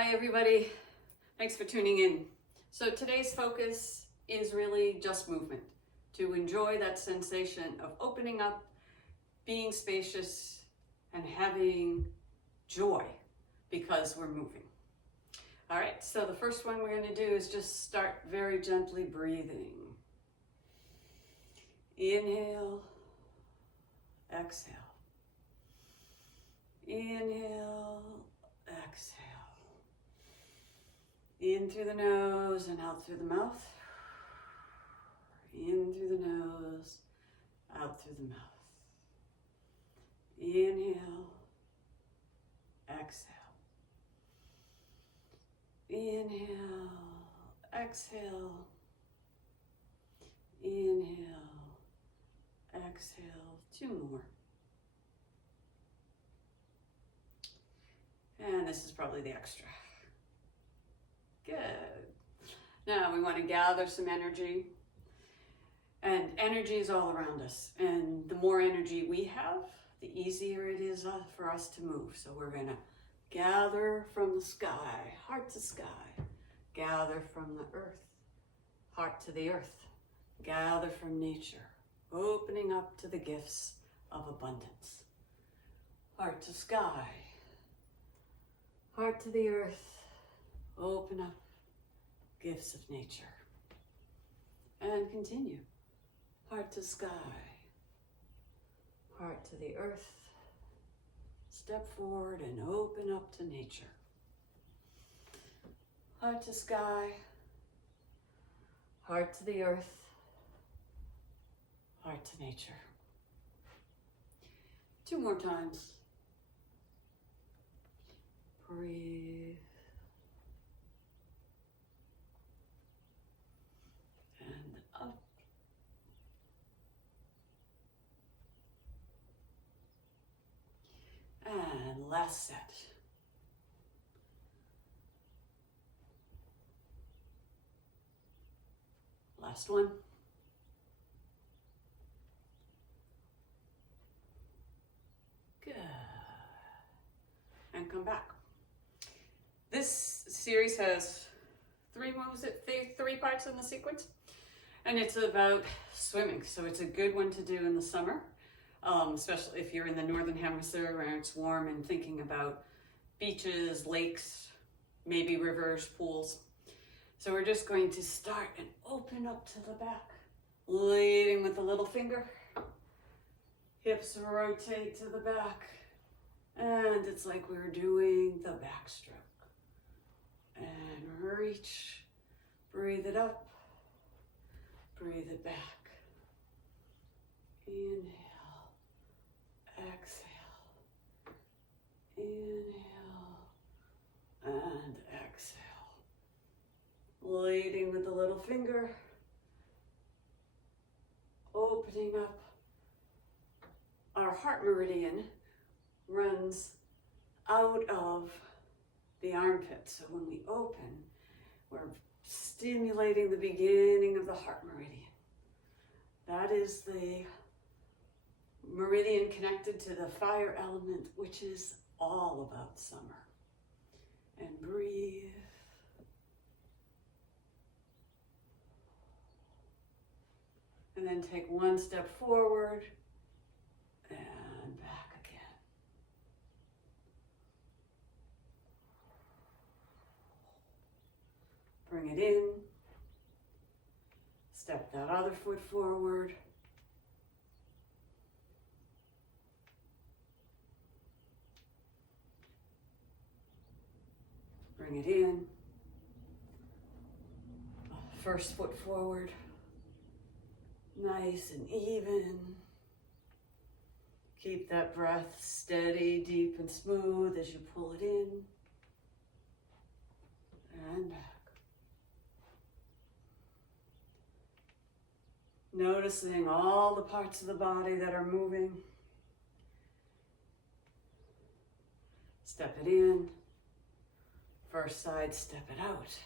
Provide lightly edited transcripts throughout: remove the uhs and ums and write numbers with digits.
Hi everybody, thanks for tuning in. So today's focus is really just movement, to enjoy that sensation of opening up, being spacious, and having joy because we're moving. All right, so the first one we're going to do is just start very gently breathing. Inhale, exhale. Inhale, exhale. In through the nose and out through the mouth. In through the nose, out through the mouth. Inhale, exhale. Inhale, exhale. Inhale, exhale. Two more. And this is probably the extra. Good. Now we want to gather some energy. And energy is all around us. And the more energy we have, the easier it is for us to move. So we're going to gather from the sky, heart to sky. Gather from the earth, heart to the earth. Gather from nature, opening up to the gifts of abundance. Heart to sky, heart to the earth, open up, gifts of nature. And continue. Heart to sky, heart to the earth. Step forward and open up to nature. Heart to sky, heart to the earth, heart to nature. Two more times. Breathe. And up. And last set. Last one. Good. And come back. This series has three parts in the sequence, and it's about swimming. So it's a good one to do in the summer, especially if you're in the northern hemisphere where it's warm and thinking about beaches, lakes, maybe rivers, pools. So we're just going to start and open up to the back, leading with the little finger. Hips rotate to the back, and it's like we're doing the backstroke. And reach, breathe it up, breathe it back. Inhale, exhale, inhale, and exhale. Leading with the little finger, opening up. Our heart meridian runs out of the armpit. So when we open, we're stimulating the beginning of the heart meridian. That is the meridian connected to the fire element, which is all about summer. And breathe. And then take one step forward and back again. Bring it in. Step that other foot forward. Bring it in. First foot forward. Nice and even. Keep that breath steady, deep and smooth as you pull it in and back. Noticing all the parts of the body that are moving. Step it in. First side, step it out.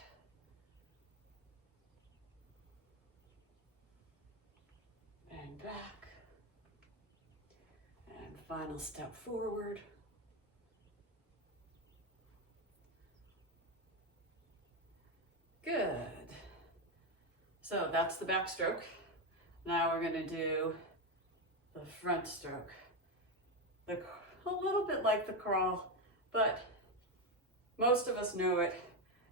And back. And final step forward. So that's the back stroke. Now we're going to do the front stroke. A little bit like the crawl, but most of us know it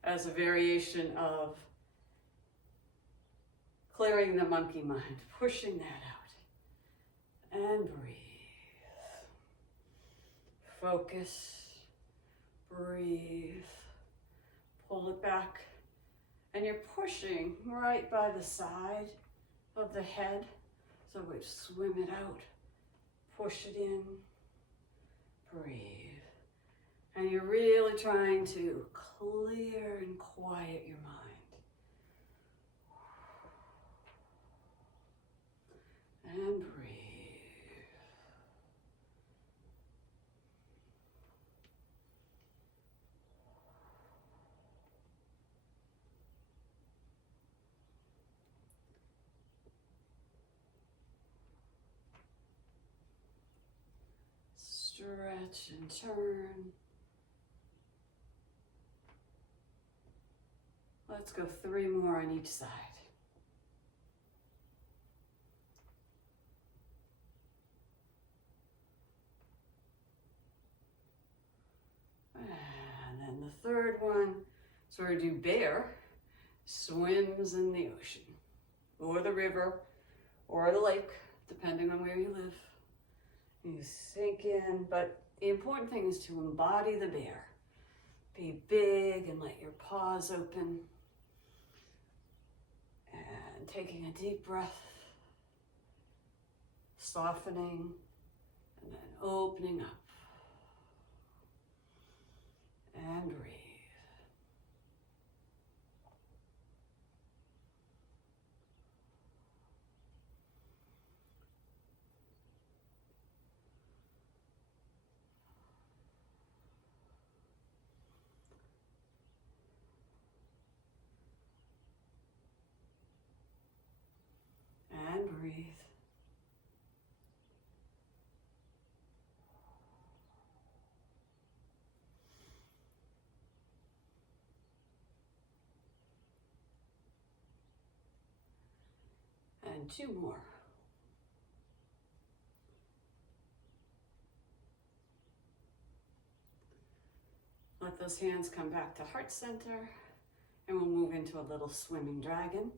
as a variation of clearing the monkey mind, pushing that out. And breathe. Focus. Breathe. Pull it back. And you're pushing right by the side of the head. So we swim it out. Push it in. Breathe. And you're really trying to clear and quiet your mind. And breathe. Stretch and turn. Let's go 3 more on each side. And then the third one, so we do bear, swims in the ocean, or the river, or the lake, depending on where you live. You sink in, but the important thing is to embody the bear. Be big and let your paws open. And taking a deep breath, softening, and then opening up. And breathe. And breathe. And 2 more. Let those hands come back to heart center, and we'll move into a little swimming dragon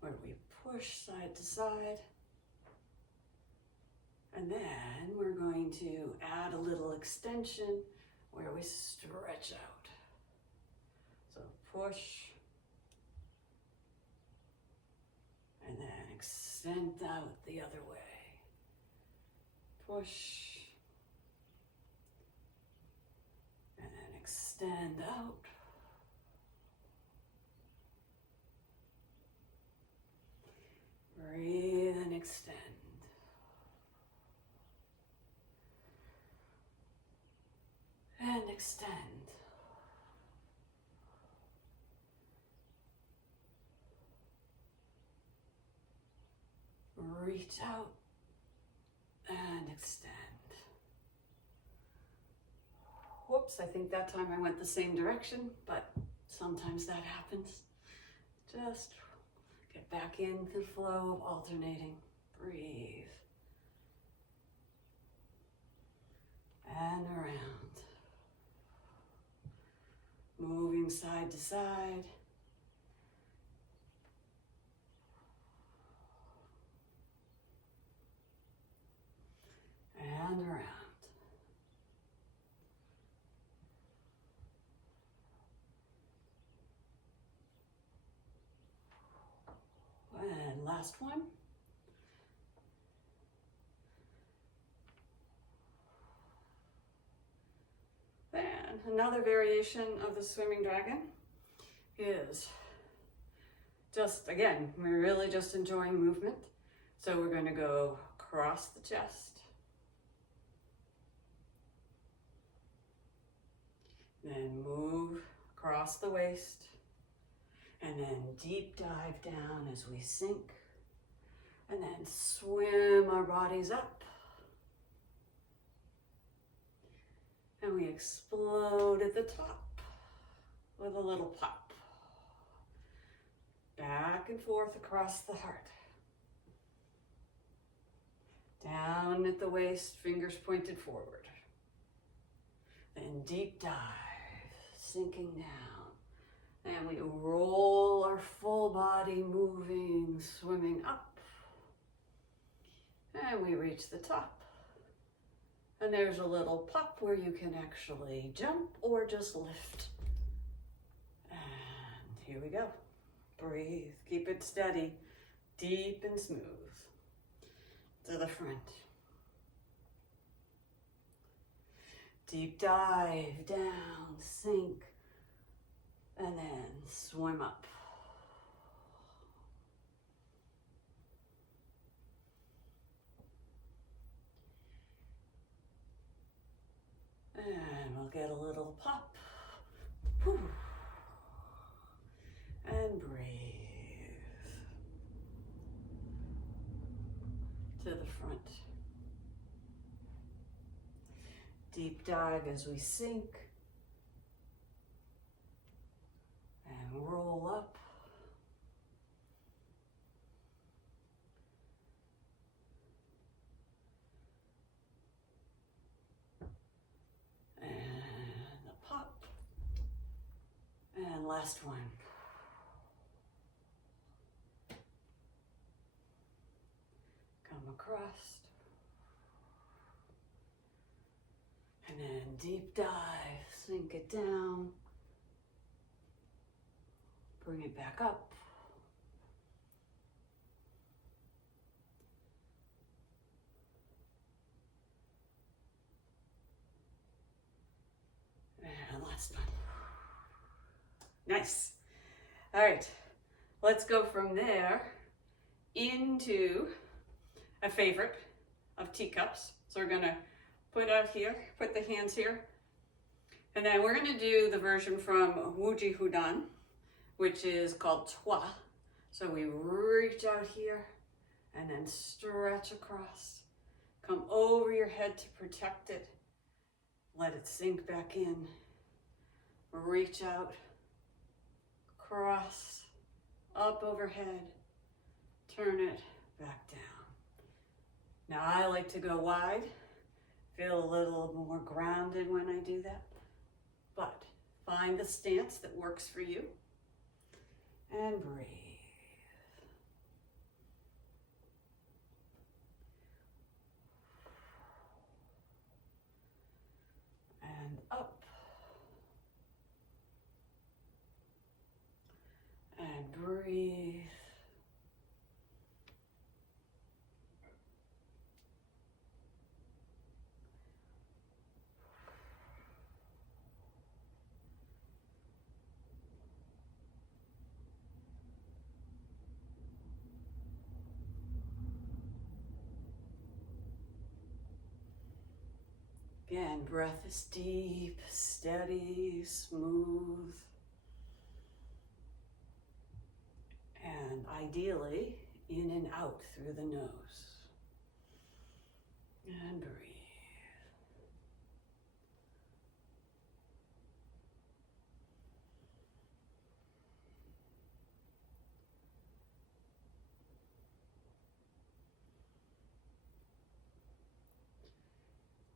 where we push side to side. And then we're going to add a little extension where we stretch out. So push, and then extend out the other way. Push, and then extend out. Breathe and extend. And extend. Reach out and extend. Whoops, I think that time I went the same direction, but sometimes that happens. Just get back into the flow of alternating. Breathe. And around. Moving side to side. And around. And last one. Then another variation of the swimming dragon is just, again, we're really just enjoying movement. So we're going to go across the chest. Then move across the waist. And then deep dive down as we sink. And then swim our bodies up. And we explode at the top with a little pop. Back and forth across the heart. Down at the waist, fingers pointed forward. Then deep dive, sinking down. And we roll our full body, moving, swimming up. And we reach the top. And there's a little pop where you can actually jump or just lift. And here we go. Breathe, keep it steady, deep and smooth. To the front. Deep dive, down, sink, and then swim up. And we'll get a little pop. Whew. And breathe. To the front. Deep dive as we sink. And roll up. And a pop. And last one. Come across. And then deep dive, sink it down. Bring it back up. And last one. Nice. All right, let's go from there into a favorite of teacups. So we're gonna put out here, put the hands here, and then we're gonna do the version from Wuji Hudan, which is called Twa. So we reach out here and then stretch across. Come over your head to protect it. Let it sink back in. Reach out, cross, up overhead, turn it back down. Now I like to go wide, feel a little more grounded when I do that, but find the stance that works for you and breathe. And up. And breathe. Again, breath is deep, steady, smooth. And ideally, in and out through the nose. And breathe.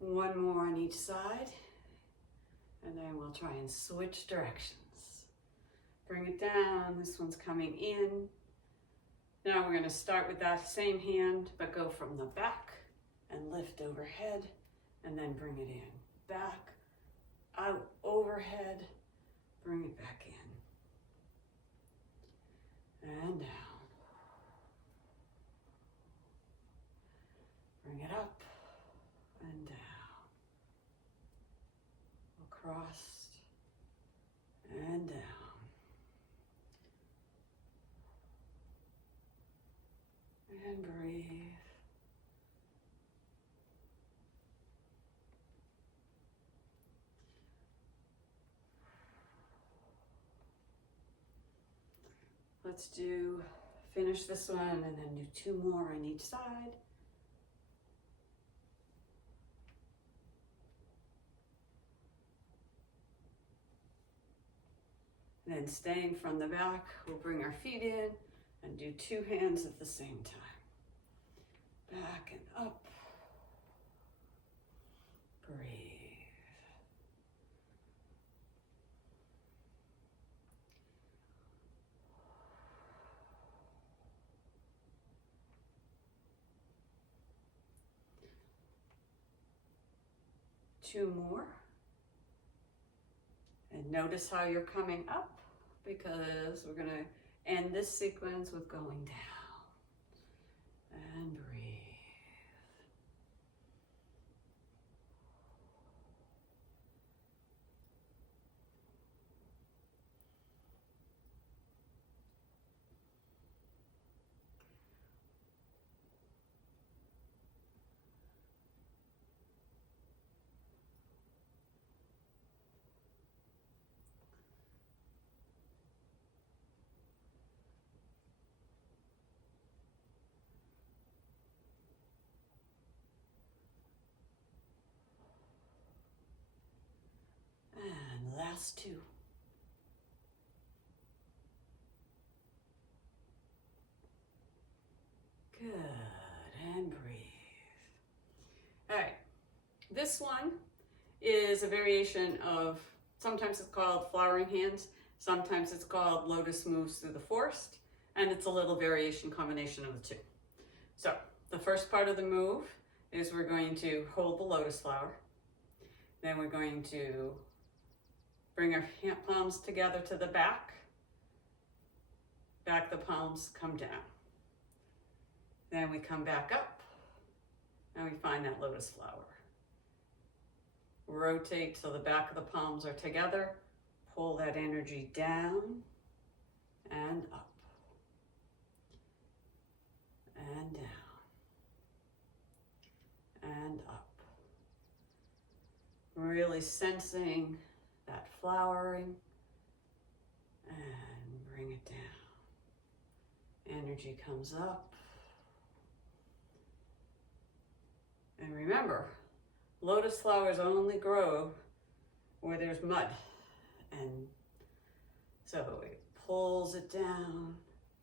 One more on each side, and then we'll try and switch directions. Bring it down, this one's coming in. Now we're going to start with that same hand, but go from the back and lift overhead, and then bring it in. Back, out, overhead, bring it back in. And down. Bring it up and down. Across and down. And breathe. Let's finish this one and then do two more on each side. And staying from the back, we'll bring our feet in and do 2 hands at the same time. Back and up. Breathe. Two more. And notice how you're coming up, because we're going to end this sequence with going down. And breathe. And last 2. Good, and breathe. All right, this one is a variation of, sometimes it's called flowering hands, sometimes it's called lotus moves through the forest, and it's a little variation combination of the 2. So the first part of the move is we're going to hold the lotus flower. Then we're going to bring our palms together to the back. Back the palms come down. Then we come back up and we find that lotus flower. Rotate so the back of the palms are together. Pull that energy down and up and down and up. Really sensing that flowering, and bring it down. Energy comes up. And remember, lotus flowers only grow where there's mud. And so it pulls it down,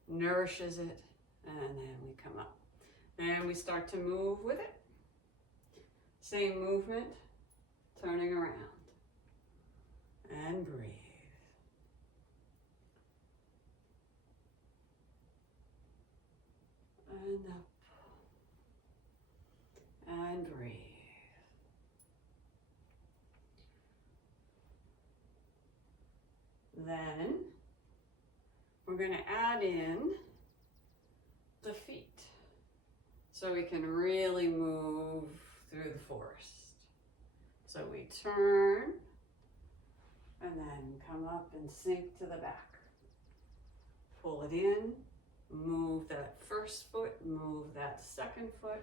nourishes it, and then we come up. And we start to move with it. Same movement, turning around. And breathe. And up. And breathe. Then we're going to add in the feet so we can really move through the forest. So we turn and then come up and sink to the back. Pull it in, move that first foot, move that second foot,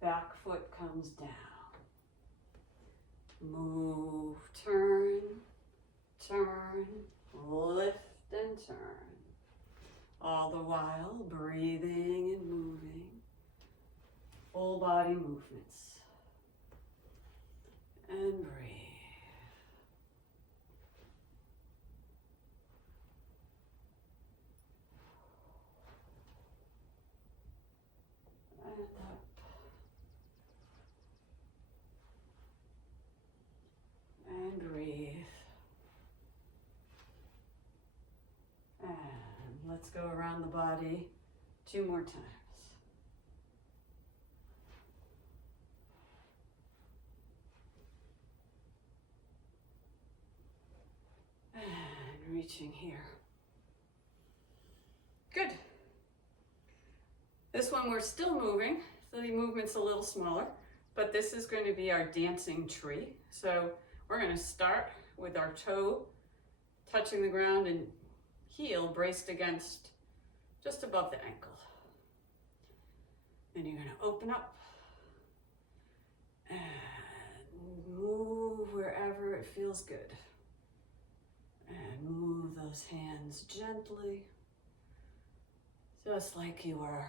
back foot comes down. Move, turn, turn, lift and turn. All the while breathing and moving. Full body movements. And breathe. And up. And breathe. And let's go around the body 2 more times. And reaching here. Good. This one we're still moving, so the movement's a little smaller, but this is going to be our dancing tree. So we're going to start with our toe touching the ground and heel braced against just above the ankle. Then you're going to open up and move wherever it feels good. And move those hands gently, just like you are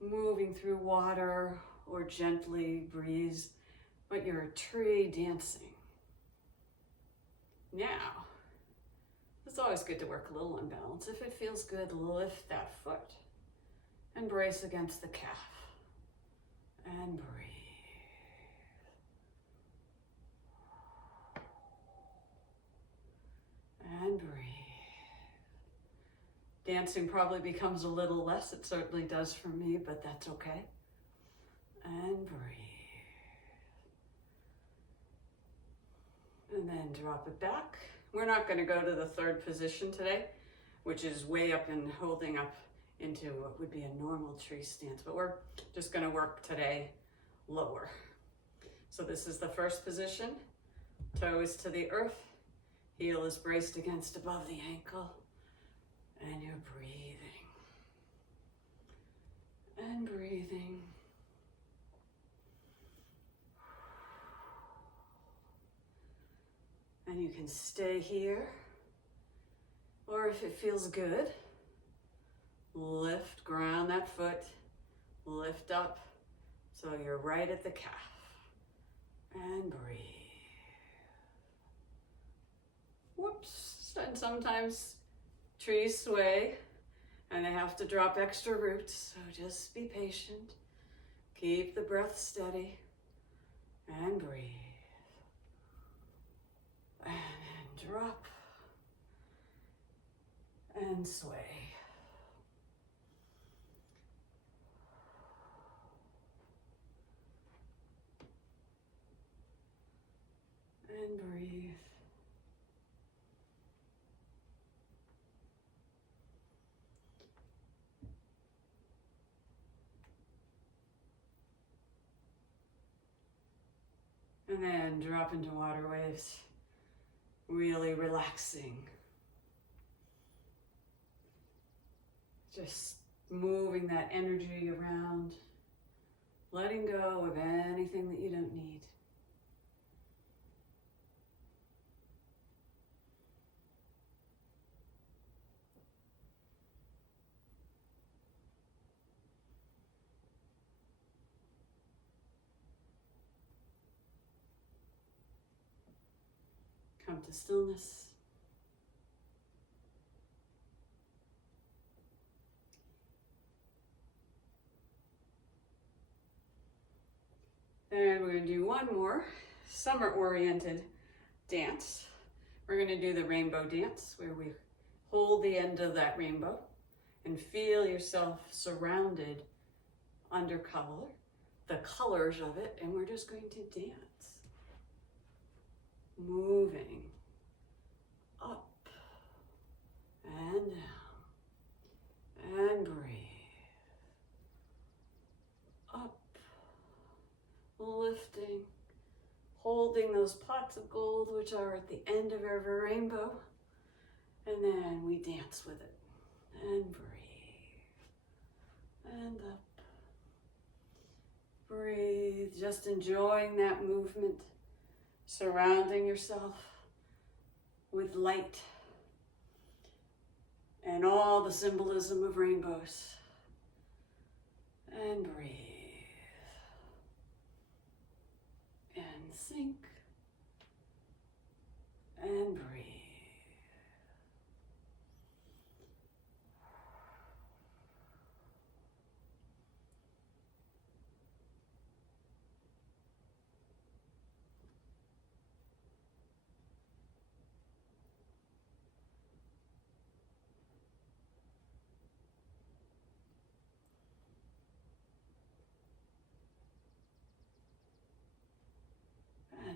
moving through water or gently breeze, but you're a tree dancing. Now, It's always good to work a little on balance. If it feels good, lift that foot and brace against the calf. And breathe. And breathe. Dancing probably becomes a little less. It certainly does for me, but that's okay. And breathe. And then drop it back. We're not going to go to the third position today, which is way up and holding up into what would be a normal tree stance, but we're just going to work today lower. So this is the first position. Toe is to the earth. Heel is braced against above the ankle. And you're breathing. And breathing. And you can stay here. Or if it feels good, lift, ground that foot, lift up. So you're right at the calf. And breathe. Whoops. And sometimes trees sway and they have to drop extra roots, so just be patient. Keep the breath steady and breathe. And then drop and sway. And breathe. And then drop into water waves, really relaxing. Just moving that energy around, letting go of anything that you don't need. Come to stillness. And we're going to do one more summer-oriented dance. We're going to do the rainbow dance, where we hold the end of that rainbow and feel yourself surrounded under color, the colors of it, and we're just going to dance. Moving up and down and breathe. Up, lifting, holding those pots of gold which are at the end of every rainbow, and then we dance with it and breathe and up. Breathe, just enjoying that movement. Surrounding yourself with light and all the symbolism of rainbows. And breathe. And sink. And breathe.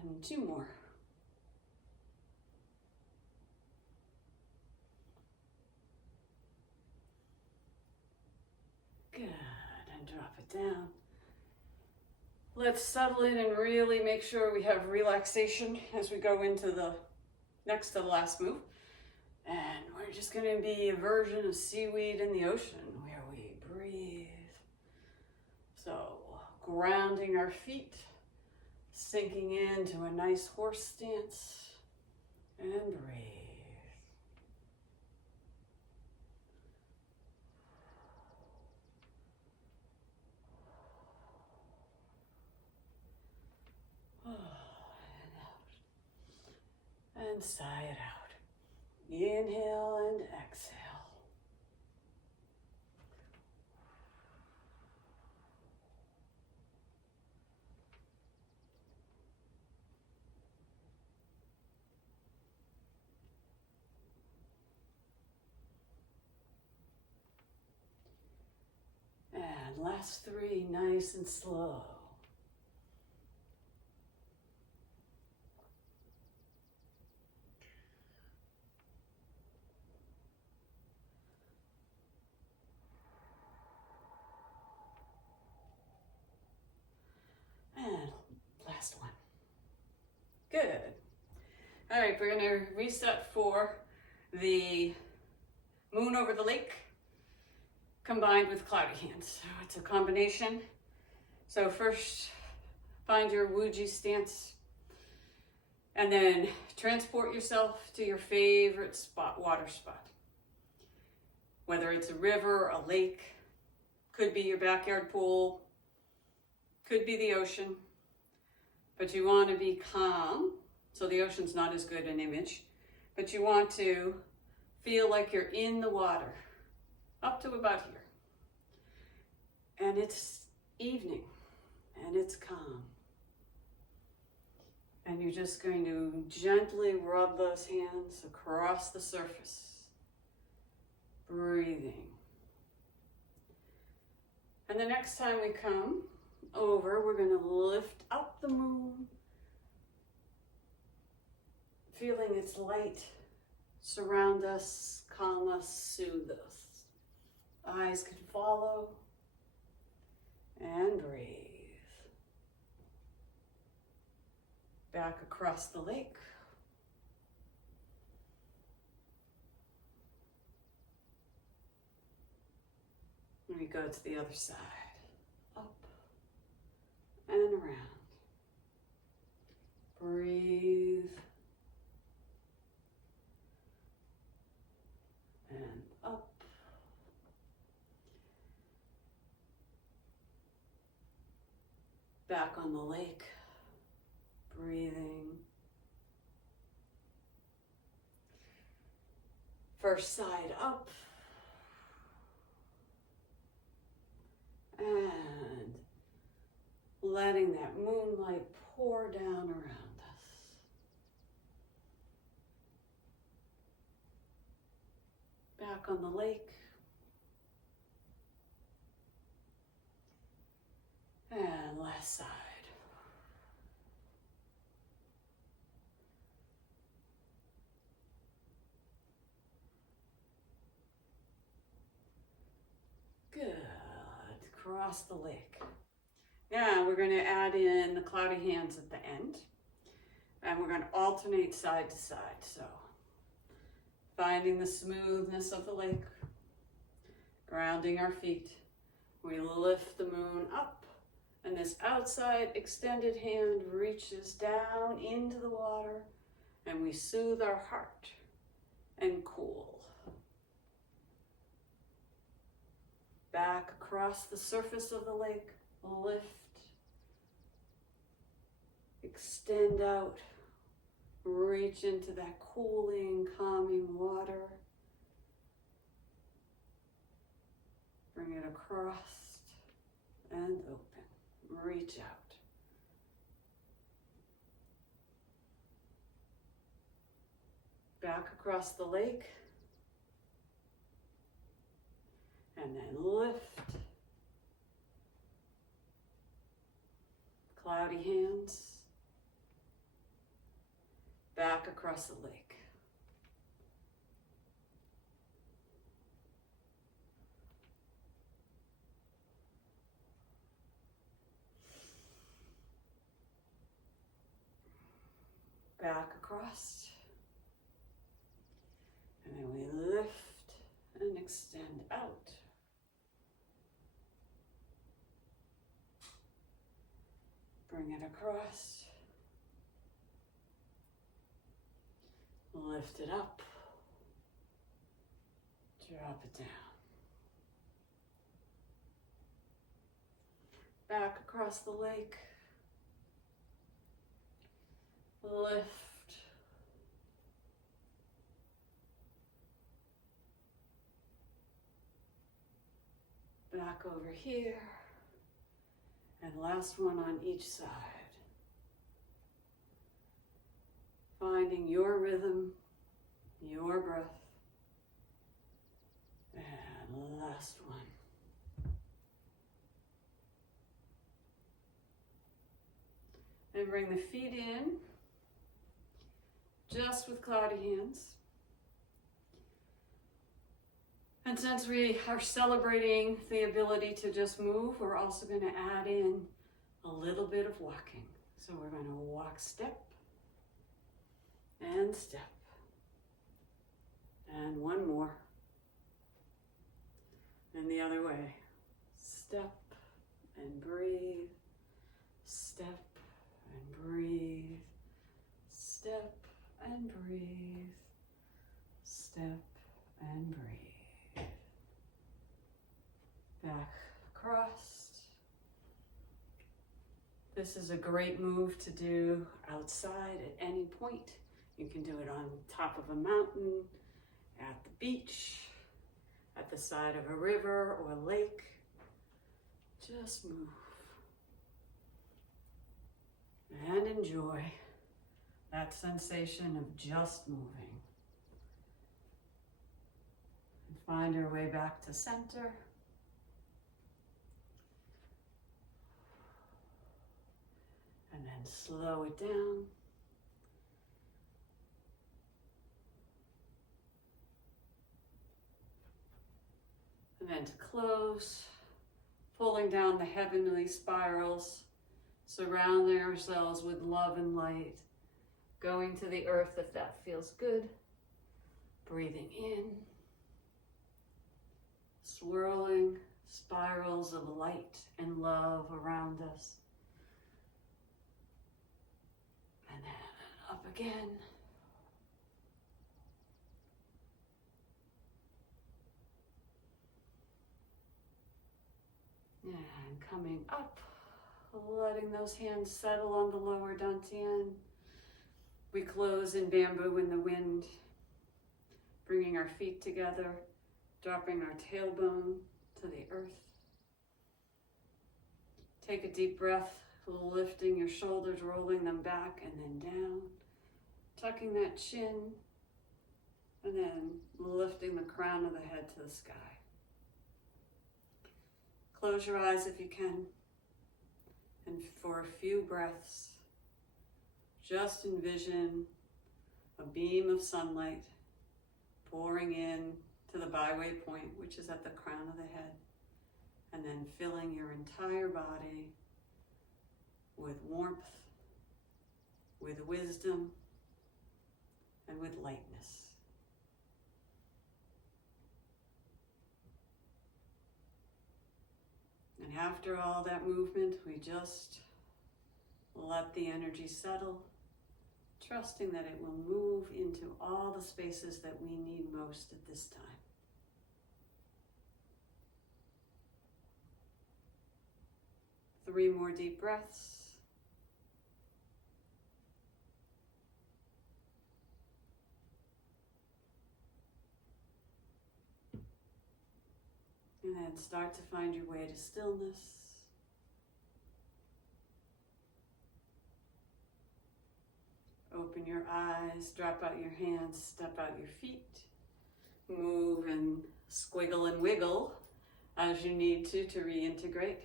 And two more. Good, and drop it down. Let's settle in and really make sure we have relaxation as we go into the next to the last move. And we're just going to be a version of seaweed in the ocean where we breathe. So grounding our feet, sinking into a nice horse stance, and breathe. Oh, and out. And sigh it out. Inhale and exhale. And last three, nice and slow. And last one. Good. All right, we're gonna reset for the moon over the lake combined with cloudy hands. So it's a combination. So first, find your Wuji stance and then transport yourself to your favorite spot, water spot. Whether it's a river, a lake, could be your backyard pool, could be the ocean, but you want to be calm. So the ocean's not as good an image, but you want to feel like you're in the water up to about here. And it's evening and it's calm. And you're just going to gently rub those hands across the surface, breathing. And the next time we come over, we're going to lift up the moon, feeling its light surround us, calm us, soothe us. Eyes can follow, and breathe. Back across the lake. We go to the other side, up and around. Breathe. And up. Back on the lake, breathing. First side up. And letting that moonlight pour down around us. Back on the lake. And last side. Good. Cross the lake. Now we're going to add in the cloudy hands at the end. And we're going to alternate side to side. So finding the smoothness of the lake. Grounding our feet. We lift the moon up. And this outside extended hand reaches down into the water. And we soothe our heart and cool. Back across the surface of the lake, lift, extend out, reach into that cooling, calming water. Bring it across and open, reach out. Back across the lake. And then lift. Cloudy hands. Back across the lake. Back across. And then we lift and extend out. Bring it across. Lift it up. Drop it down. Back across the lake. Lift. back over here. And last one on each side. Finding your rhythm, your breath. And last one. And bring the feet in, just with cloudy hands. And since we are celebrating the ability to just move, we're also going to add in a little bit of walking. So we're going to walk step and step. And one more. And the other way. Step and breathe. Step and breathe. Step and breathe. Step and breathe. Back across. This is a great move to do outside at any point. You can do it on top of a mountain, at the beach, at the side of a river or a lake. Just move. And enjoy that sensation of just moving. And find your way back to center. And then slow it down. And then to close, pulling down the heavenly spirals, surrounding ourselves with love and light, going to the earth if that feels good, breathing in, swirling spirals of light and love around us. And then up again. And coming up, letting those hands settle on the lower dantian. We close in bamboo in the wind, bringing our feet together, dropping our tailbone to the earth. Take a deep breath, lifting your shoulders, rolling them back and then down, tucking that chin, and then lifting the crown of the head to the sky. Close your eyes if you can, and for a few breaths, just envision a beam of sunlight pouring in to the byway point, which is at the crown of the head, and then filling your entire body with warmth, with wisdom, and with lightness. And after all that movement, we just let the energy settle, trusting that it will move into all the spaces that we need most at this time. Three more deep breaths. And then start to find your way to stillness. Open your eyes, drop out your hands, step out your feet. Move and squiggle and wiggle as you need to reintegrate.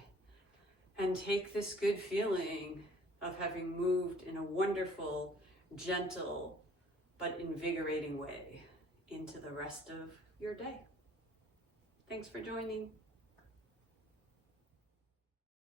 And take this good feeling of having moved in a wonderful, gentle, but invigorating way into the rest of your day. Thanks for joining.